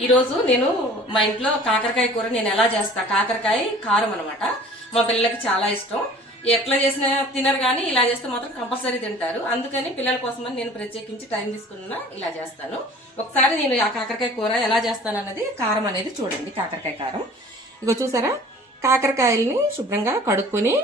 ఈరోజు నేను మా ఇంట్లో కాకరకాయ కూర నేను ఎలా చేస్తా, కాకరకాయ కారం అనమాట. మా పిల్లలకి చాలా ఇష్టం. ఎట్లా చేసినా తినరు, కానీ ఇలా చేస్తే మాత్రం కంపల్సరీ తింటారు. అందుకని పిల్లల కోసమని నేను ప్రత్యేకించి టైం తీసుకున్నా ఇలా చేస్తాను. ఒకసారి నేను ఆ కాకరకాయ కూర ఎలా చేస్తాను అన్నది, కారం అనేది చూడండి. కాకరకాయ కారం ఇగో చూసారా, కాకరకాయల్ని శుభ్రంగా కడుక్కొని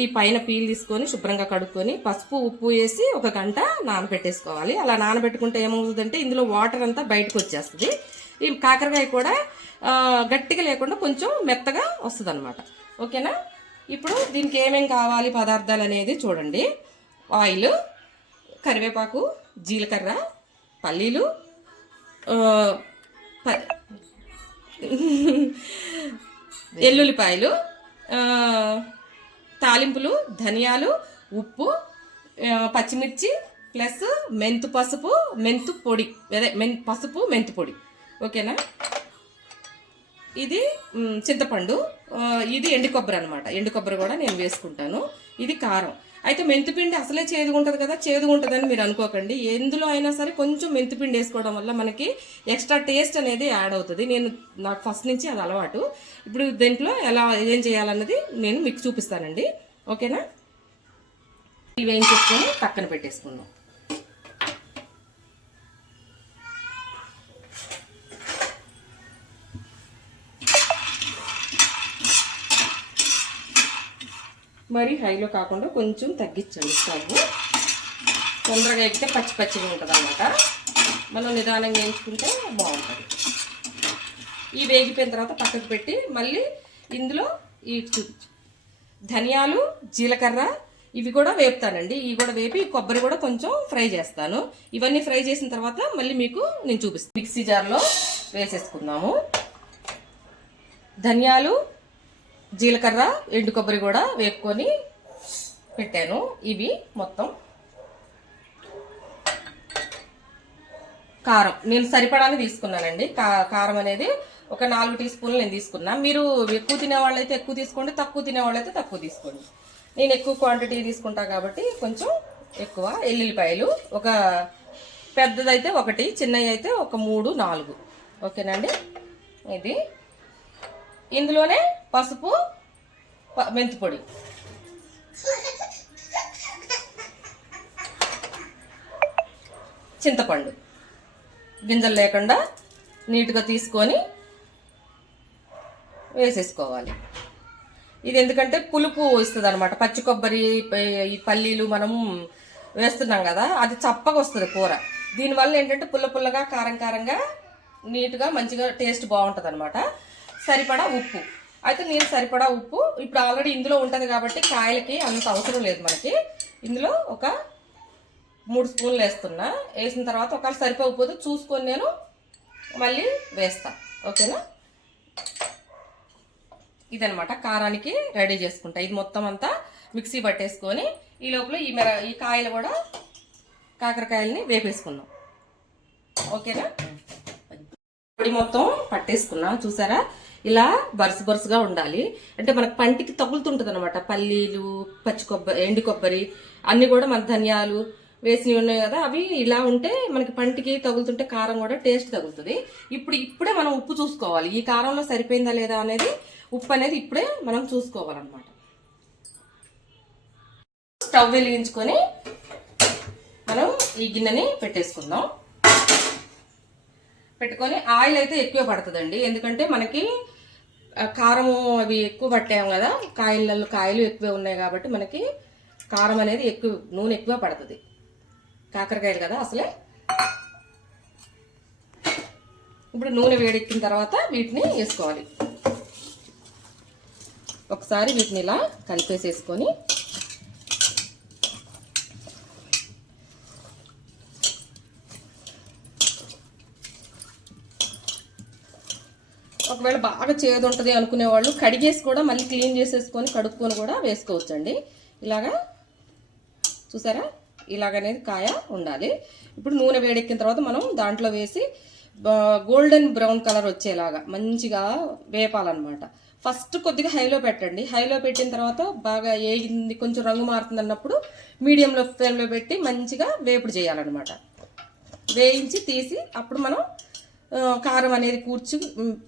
ఈ పైన పీల్ తీసుకొని శుభ్రంగా కడుక్కొని పసుపు ఉప్పు వేసి 1 గంట నానబెట్టేసుకోవాలి. అలా నానబెట్టుకుంటే ఏమవుతుందంటే ఇందులో వాటర్ అంతా బయటకు వచ్చేస్తుంది. ఈ కాకరకాయ కూడా గట్టిగా లేకుండా కొంచెం మెత్తగా వస్తుంది అనమాట. ఓకేనా? ఇప్పుడు దీనికి ఏమేం కావాలి పదార్థాలు అనేది చూడండి. ఆయిల్, కరివేపాకు, జీలకర్ర, పల్లీలు, ఎల్లుల్లిపాయలు, తాలింపులు, ధనియాలు, ఉప్పు, పచ్చిమిర్చి ప్లస్ మెంతు పసుపు, మెంతు పొడి, అదే పసుపు మెంతు పొడి. ఓకేనా? ఇది చింతపండు, ఇది ఎండు కొబ్బరి అనమాట. ఎండు కొబ్బరి కూడా నేను వేసుకుంటాను. ఇది కారం. అయితే మెంతిపిండి అసలే చేదుగా ఉంటుంది కదా, చేదుగా ఉంటుందని మీరు అనుకోకండి. ఎందులో అయినా సరే కొంచెం మెంతిపిండి వేసుకోవడం వల్ల మనకి ఎక్స్ట్రా టేస్ట్ అనేది యాడ్ అవుతుంది. నాకు ఫస్ట్ నుంచి అది అలవాటు. ఇప్పుడు దీంట్లో ఎలా ఏం చేయాలన్నది నేను మీకు చూపిస్తానండి. ఓకేనా? ఇవి వేయించేసుకొని పక్కన పెట్టేసుకుందాం. మరి హైలో కాకుండా కొంచెం తగ్గించండి స్టవ్. తొందరగా ఎక్కితే పచ్చి పచ్చిగా ఉంటుంది అన్నమాట. మనం నిదానంగా వేయించుకుంటే బాగుంటుంది. ఈ వేగిపోయిన తర్వాత పక్కకు పెట్టి మళ్ళీ ఇందులో ఈ ధనియాలు, జీలకర్ర ఇవి కూడా వేపుతానండి. ఇవి కూడా వేపి కొబ్బరి కూడా కొంచెం ఫ్రై చేస్తాను. ఇవన్నీ ఫ్రై చేసిన తర్వాత మళ్ళీ మీకు నేను చూపిస్తాను. మిక్సీ జార్లో వేసేసుకుందాము. ధనియాలు, జీలకర్ర, ఎండు కొబ్బరి కూడా వేపుకొని పెట్టాను. ఇవి మొత్తం కారం నేను సరిపడాని తీసుకున్నానండి. కారం అనేది ఒక 4 టీ స్పూన్లు నేను తీసుకున్నా. మీరు ఎక్కువ తినేవాళ్ళైతే ఎక్కువ తీసుకోండి, తక్కువ తినేవాళ్ళైతే తక్కువ తీసుకోండి. నేను ఎక్కువ క్వాంటిటీ తీసుకుంటా కాబట్టి కొంచెం ఎక్కువ. ఎల్లుల్లిపాయలు ఒక పెద్దదైతే 1, చిన్నవి అయితే ఒక 3, 4. ఓకేనండి? ఇది ఇందులోనే పసుపు, మెంతి పొడి, చింతపండు గింజలు లేకుండా నీట్గా తీసుకొని వేసేసుకోవాలి. ఇది ఎందుకంటే పులుపు ఇస్తుంది అనమాట. పచ్చి కొబ్బరి, ఈ పల్లీలు మనం వేస్తున్నాం కదా, అది చప్పగా వస్తుంది కూర. దీనివల్ల ఏంటంటే పుల్లగా కారం కారంగా నీట్గా మంచిగా టేస్ట్ బాగుంటుంది అనమాట. సరిపడా ఉప్పు. అయితే నేను సరిపడా ఉప్పు ఇప్పుడు ఆల్రెడీ ఇందులో ఉంటుంది కాబట్టి కాయలకి అంత అవసరం లేదు మనకి. ఇందులో ఒక 3 స్పూన్లు వేస్తున్నా. వేసిన తర్వాత ఒకవేళ సరిపోకపోతే చూసుకొని నేను మళ్ళీ వేస్తా. ఓకేనా? ఇదనమాట కారానికి రెడీ చేసుకుంటా. ఇది మొత్తం అంతా మిక్సీ పట్టేసుకొని ఈ లోపల ఈ కాయలు కూడా కాకరకాయలని వేపేసుకుందాం. ఓకేనా? పొడి మొత్తం పట్టేసుకున్నా. చూసారా, ఇలా బరుసగా ఉండాలి. అంటే మనకు పంటికి తగులుతుంటుంది అనమాట. పల్లీలు, పచ్చి కొబ్బరి, ఎండు కొబ్బరి అన్ని కూడా మన ధనియాలు వేసినవి ఉన్నాయి కదా, అవి ఇలా ఉంటే మనకి పంటికి తగులుతుంటే కారం కూడా టేస్ట్ తగులుతుంది. ఇప్పుడే మనం ఉప్పు చూసుకోవాలి. ఈ కారంలో సరిపోయిందా లేదా అనేది, ఉప్పు అనేది ఇప్పుడే మనం చూసుకోవాలన్నమాట. స్టవ్ వెలిగించుకొని మనం ఈ గిన్నెని పెట్టేసుకుందాం. పెట్టుకొని ఆయిల్ అయితే ఎక్కువ పడుతుందండి. ఎందుకంటే మనకి కారము అవి ఎక్కువ పట్టాము కదా, కాయలు ఎక్కువ ఉన్నాయి కాబట్టి మనకి కారం అనేది ఎక్కువ, నూనె ఎక్కువ పడుతుంది. కాకరకాయలు కదా అసలే. ఇప్పుడు నూనె వేడెక్కిన తర్వాత వీటిని వేసుకోవాలి. ఒకసారి వీటిని ఇలా కలిపేసేసుకొని ఒకవేళ బాగా చేదు ఉంటుంది అనుకునే వాళ్ళు కడిగేసి కూడా మళ్ళీ క్లీన్ చేసేసుకొని కడుక్కొని కూడా వేసుకోవచ్చండి. ఇలాగా చూసారా, ఇలాగనేది కాయ ఉండాలి. ఇప్పుడు నూనె వేడెక్కిన తర్వాత మనం దాంట్లో వేసి గోల్డెన్ బ్రౌన్ కలర్ వచ్చేలాగా మంచిగా వేపాలన్నమాట. ఫస్ట్ కొద్దిగా హైలో పెట్టండి. హైలో పెట్టిన తర్వాత బాగా ఏగింది, కొంచెం రంగు మారుతుంది అన్నప్పుడు మీడియంలో ఫ్లేమ్లో పెట్టి మంచిగా వేపుడు చేయాలన్నమాట. వేయించి తీసి అప్పుడు మనం కారం అనేది కూర్చి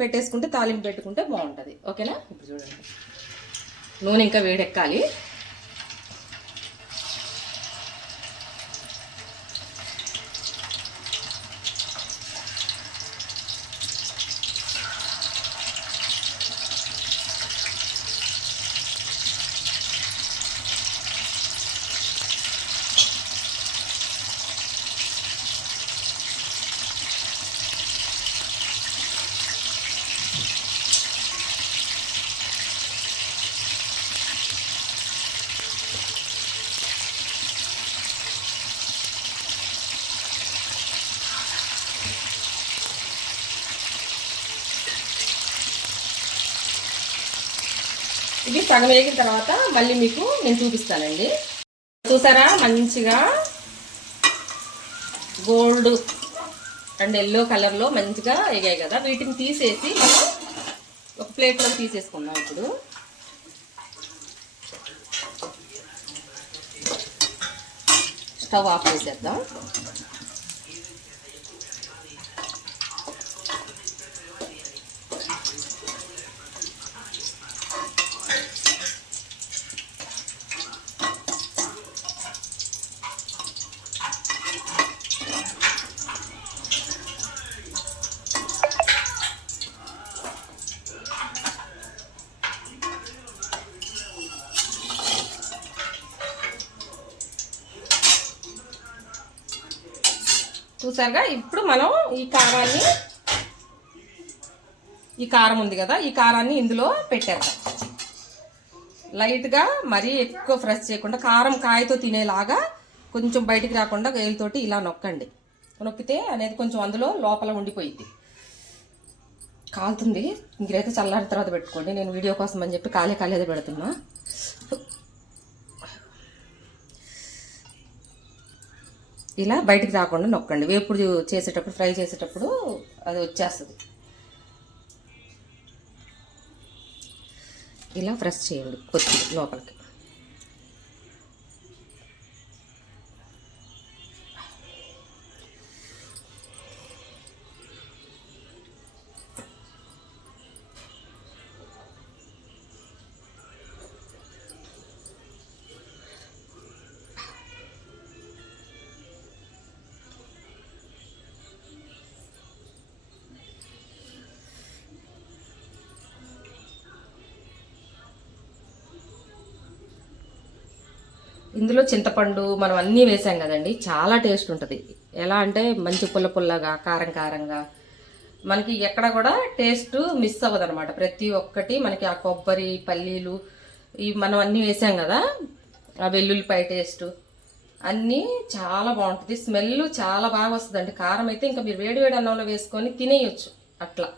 పెట్టేసుకుంటే తాలింపు పెట్టుకుంటే బాగుంటుంది. ఓకేనా? ఇప్పుడు చూడండి, నూనె ఇంకా వేడెక్కాలి. ఇది సగం వేగిన తర్వాత మళ్ళీ మీకు నేను చూపిస్తానండి. చూసారా, మంచిగా గోల్డ్ అండ్ ఎల్లో కలర్లో మంచిగా ఎగాయి కదా. వీటిని తీసేసి మనం ఒక ప్లేట్లో తీసేసుకుందాం. ఇప్పుడు స్టవ్ ఆఫ్ చేసేద్దాం. చూసారుగా, ఇప్పుడు మనం ఈ కారం ఉంది కదా, ఈ కారాన్ని ఇందులో పెట్టేద్దాం. లైట్గా, మరీ ఎక్కువ ఫ్రెష్ చేయకుండా, కారం కాయతో తినేలాగా కొంచెం బయటికి రాకుండా వేలుతోటి ఇలా నొక్కండి. నొక్కితే అనేది కొంచెం అందులో లోపల ఉండిపోయింది. కాలుతుంది, ఇంకైతే చల్లారిన తర్వాత పెట్టుకోండి. నేను వీడియో కోసం అని చెప్పి కాలేదే పెడుతున్నా. ఇలా బయటికి రాకుండా నొక్కండి. వేపుడు చేసేటప్పుడు, ఫ్రై చేసేటప్పుడు అది వచ్చేస్తుంది. ఇలా ప్రెస్ చేయండి కొద్దిగా లోపలికి. ఇందులో చింతపండు మనం అన్నీ వేసాం కదండి, చాలా టేస్ట్ ఉంటుంది. ఎలా అంటే మంచి పుల్లగా, కారంగా, మనకి ఎక్కడ కూడా టేస్ట్ మిస్ అవ్వదు అనమాట. ప్రతి ఒక్కటి మనకి ఆ కొబ్బరి, పల్లీలు, మనం అన్నీ వేసాం కదా, ఆ వెల్లుల్లిపాయ టేస్ట్ అన్నీ చాలా బాగుంటుంది. స్మెల్ చాలా బాగా వస్తుందండి. కారం అయితే ఇంకా మీరు వేడి అన్నంలో వేసుకొని తినేయచ్చు అట్లా.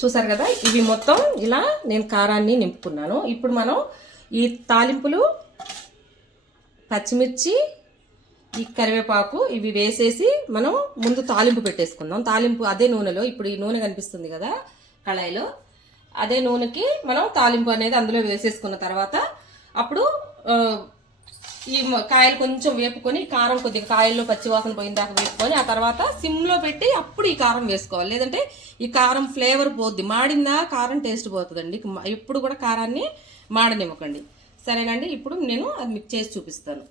చూసారు కదా, ఇవి మొత్తం ఇలా నేను కారాన్ని నింపుకున్నాను. ఇప్పుడు మనం ఈ తాలింపులు, పచ్చిమిర్చి, ఈ కరివేపాకు ఇవి వేసేసి మనం ముందు తాలింపు పెట్టేసుకుందాం. తాలింపు అదే నూనెలో, ఇప్పుడు ఈ నూనె కనిపిస్తుంది కదా కళాయిలో, అదే నూనెకి మనం తాలింపు అనేది అందులో వేసేసుకున్న తర్వాత అప్పుడు ఈ కాయలు కొంచెం వేపుకొని, కారం కొద్దిగా కాయల్లో పచ్చివాసన పోయిన దాకా వేపుకొని, ఆ తర్వాత సిమ్లో పెట్టి అప్పుడు ఈ కారం వేసుకోవాలి. లేదంటే ఈ కారం ఫ్లేవర్ పోద్ది, మాడిందా కారం టేస్ట్ పోతుందండి. ఎప్పుడు కూడా కారాన్ని మాడనివ్వకండి. సరేనండి, ఇప్పుడు నేను అది మిక్స్ చేసి చూపిస్తాను.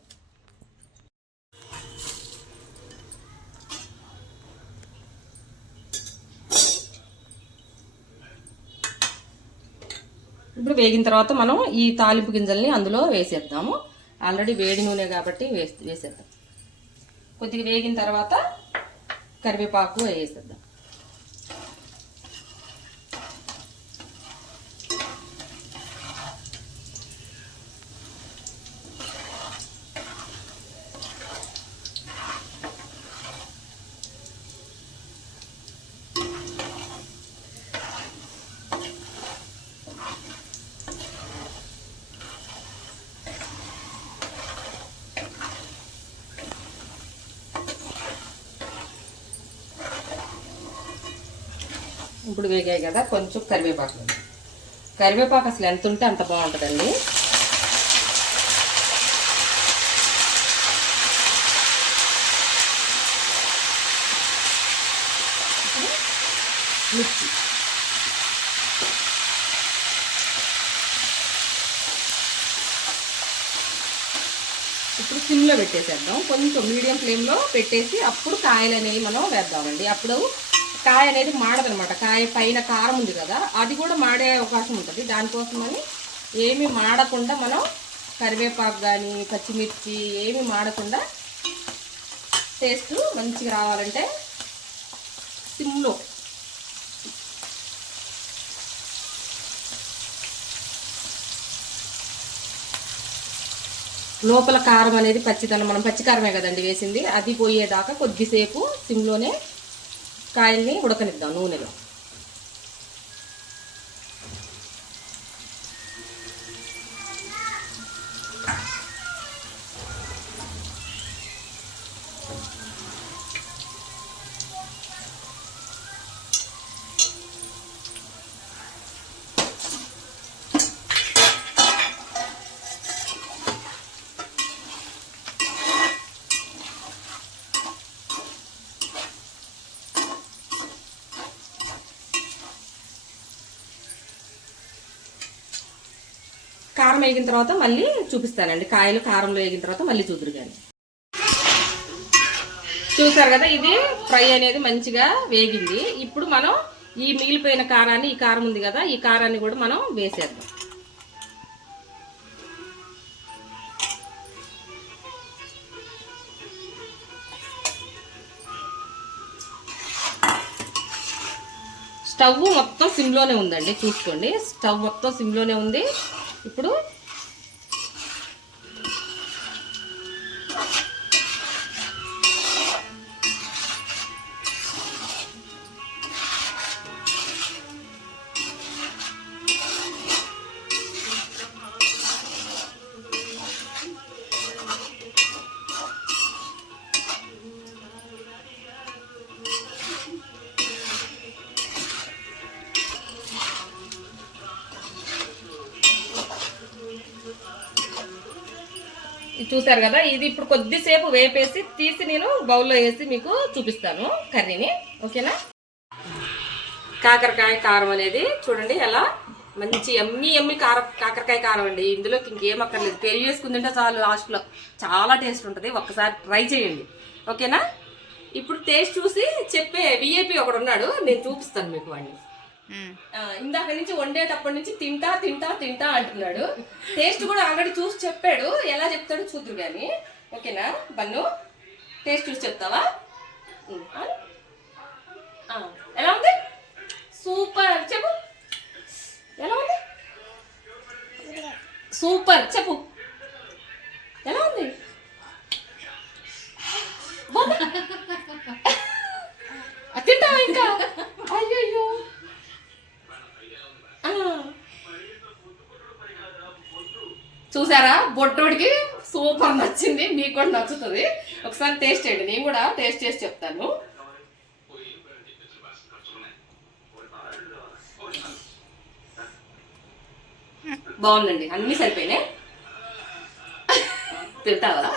ఇప్పుడు వేగిన తర్వాత మనం ఈ తాలింపు గింజల్ని అందులో వేసేద్దాము. ఆల్రెడీ వేడి నూనె కాబట్టి వేసేద్దాం. కొద్దిగా వేగిన తర్వాత కరివేపాకు వేసేద్దాం. ఇప్పుడు వేగాయి కదా, కొంచెం కరివేపాకు అసలు ఎంత ఉంటే అంత బాగుంటుందండి. మిర్చి ఇప్పుడు సిమ్లో పెట్టేసేద్దాం. కొంచెం మీడియం ఫ్లేమ్లో పెట్టేసి అప్పుడు కాయలు అనేవి మనం వేద్దామండి. అప్పుడు కాయ అనేది మాడదనమాట. కాయ పైన కారం ఉంది కదా, అది కూడా మాడే అవకాశం ఉంటుంది. దానికోసమని ఏమి మాడకుండా మనం కరివేపాకు కానీ పచ్చిమిర్చి ఏమి మాడకుండా టేస్ట్ మంచిగా రావాలంటే సిమ్లో లోపల కారం అనేది పచ్చితనం, మనం పచ్చికారమే కదండి వేసింది, అది పోయేదాకా కొద్దిసేపు సిమ్లోనే కాయల్ని ఉడకనిద్దాం నూనెలో. కారం వేగిన తర్వాత మళ్ళీ చూపిస్తానండి. కాయలు కారంలో వేగిన తర్వాత మళ్ళీ చూదురు కానీ. చూసారు కదా, ఇది ఫ్రై అనేది మంచిగా వేగింది. ఇప్పుడు మనం ఈ మిగిలిపోయిన కారాన్ని, ఈ కారం ఉంది కదా, ఈ కారాన్ని కూడా మనం వేసేద్దాం. స్టవ్ మొత్తం సిమ్లోనే ఉందండి, చూసుకోండి. స్టవ్ మొత్తం సిమ్లోనే ఉంది. ఇప్పుడు చూసారు కదా, ఇది ఇప్పుడు కొద్దిసేపు వేపేసి తీసి నేను బౌల్లో వేసి మీకు చూపిస్తాను కర్రీని. ఓకేనా? కాకరకాయ కారం అనేది చూడండి ఎలా మంచి ఎమ్మి కాకరకాయ కారం అండి. ఇందులోకి ఇంకేం అక్కర్లేదు, పెరుగు వేసుకుందంటే చాలు. లాస్ట్లో చాలా టేస్ట్ ఉంటుంది, ఒక్కసారి ట్రై చేయండి. ఓకేనా? ఇప్పుడు టేస్ట్ చూసి చెప్పే విఐపి ఒకడు ఉన్నాడు, నేను చూపిస్తాను మీకు వాడిని. ఇందాక నుంచి వండేటప్పటి నుంచి తింటా తింటా తింటా అంటున్నాడు. టేస్ట్ కూడా ఆల్రెడీ చూసి చెప్పాడు, ఎలా చెప్తాడో చూద్దురు కానీ. ఓకేనా బన్ను, టేస్ట్ చూసి చెప్తావా? ఎలా ఉంది? సూపర్ చెప్పు. ఎలా ఉంది? సూపర్ చెప్పు. ఎలా ఉంది? తింటావా ఇంకా? అయ్యో చూసారా, బొట్టోడికి సూపర్ నచ్చింది. మీకు కూడా నచ్చుతుంది. ఒకసారి టేస్ట్ చేయండి, నేను కూడా టేస్ట్ చేసి చెప్తాను. బాగుందండి, అన్నీ సరిపోయినాయి. తింటావా?